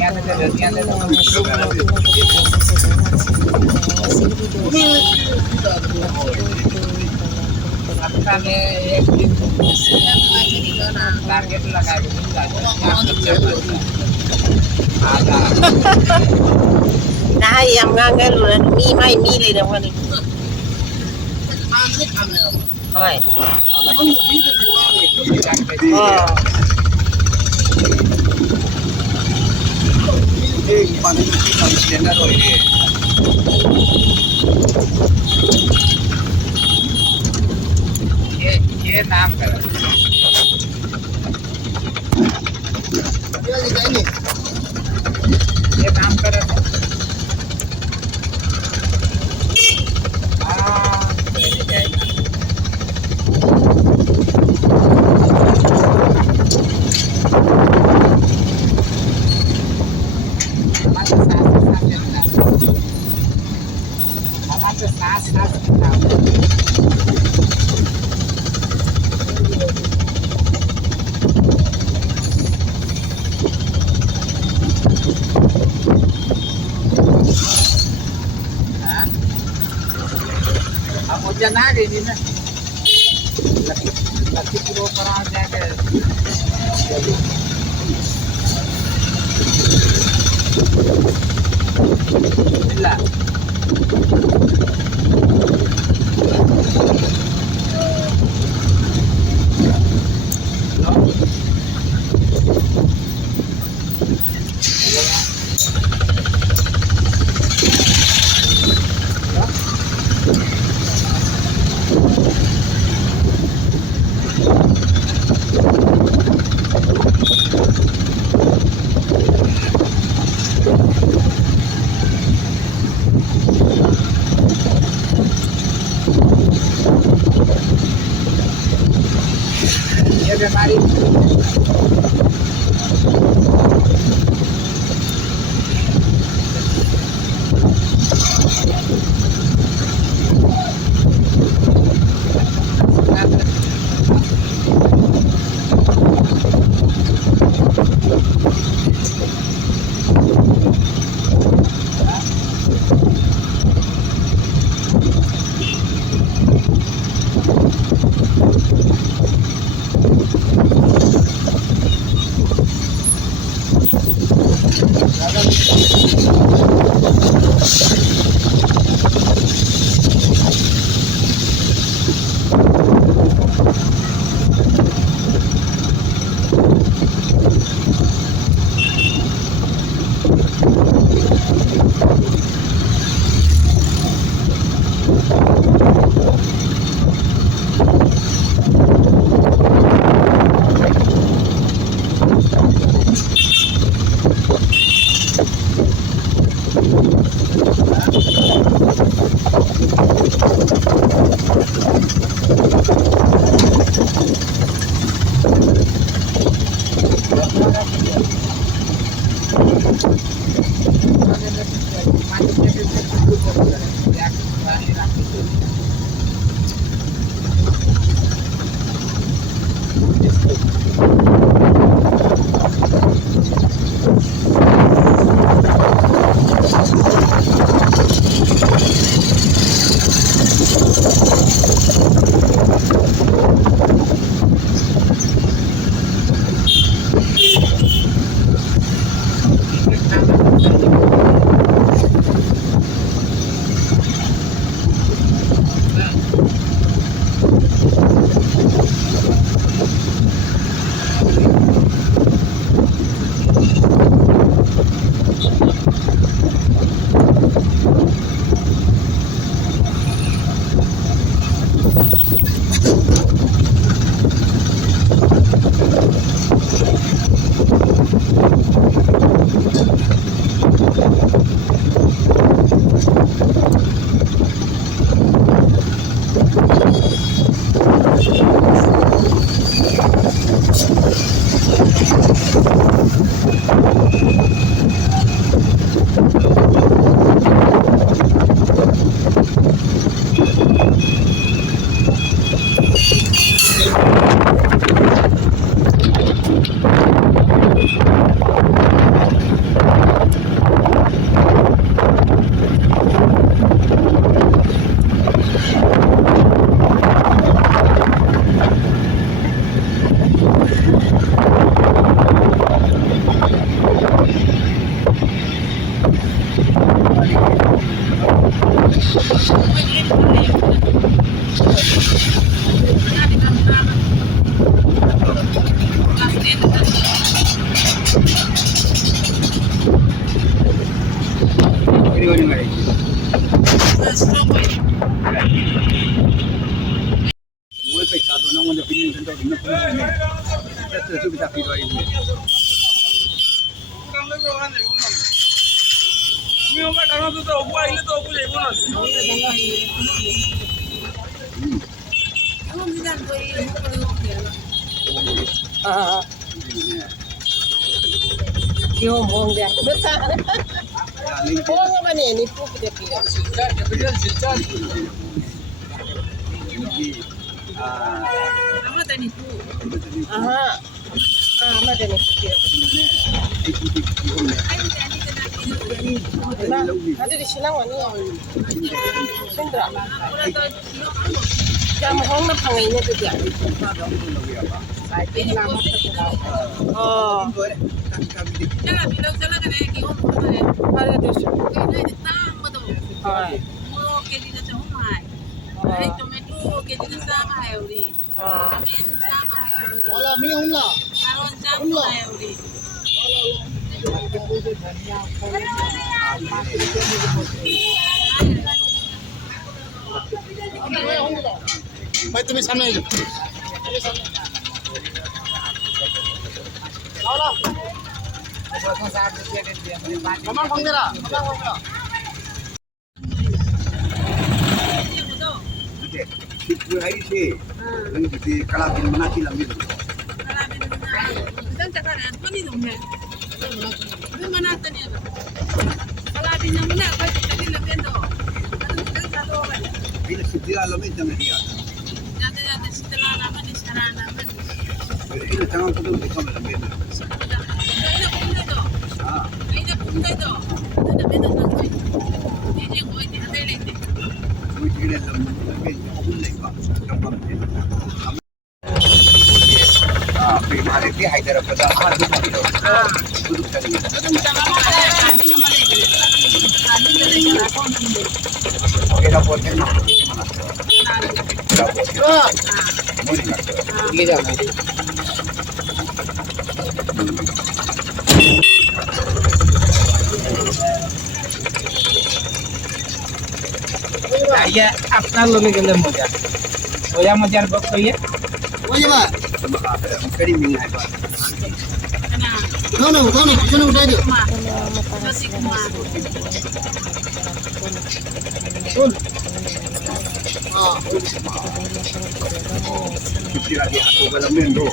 Target Nah, yang nggak lu mi mai miเลยนะวันนี้ทำไมอ๋อये नाम करो ये नाम करो जना गई ना लक्की किलो पर आ जाके ಇಲ್ಲ ये बीमारी હા કેવો મોંઘ દે બતા મોંઘ બને ની પૂક દે પીરે aha ama deni píre ada di sini wani sendra jam hong na pangai ne tu dia oh ada di sini hai Wala mi umla. भाई तुम्हें सामने आ जाओ मम्मा फोन दे रहा itu hari sih, yang di Kalabin mana sih lagi tu? Bila sedia lama jangan dia. Bila jangan tu di kamera lama. Di Hyderabad duduk tadi. Oke, dapurnya mana? Dapur. Ini jangan. ये अपना लोग के लिए मजा हो या मजा बक तो ये वही बात Kering minyak apa? दोनों उठा दो सुन हाँ Kecil lagi aku dalam mendo.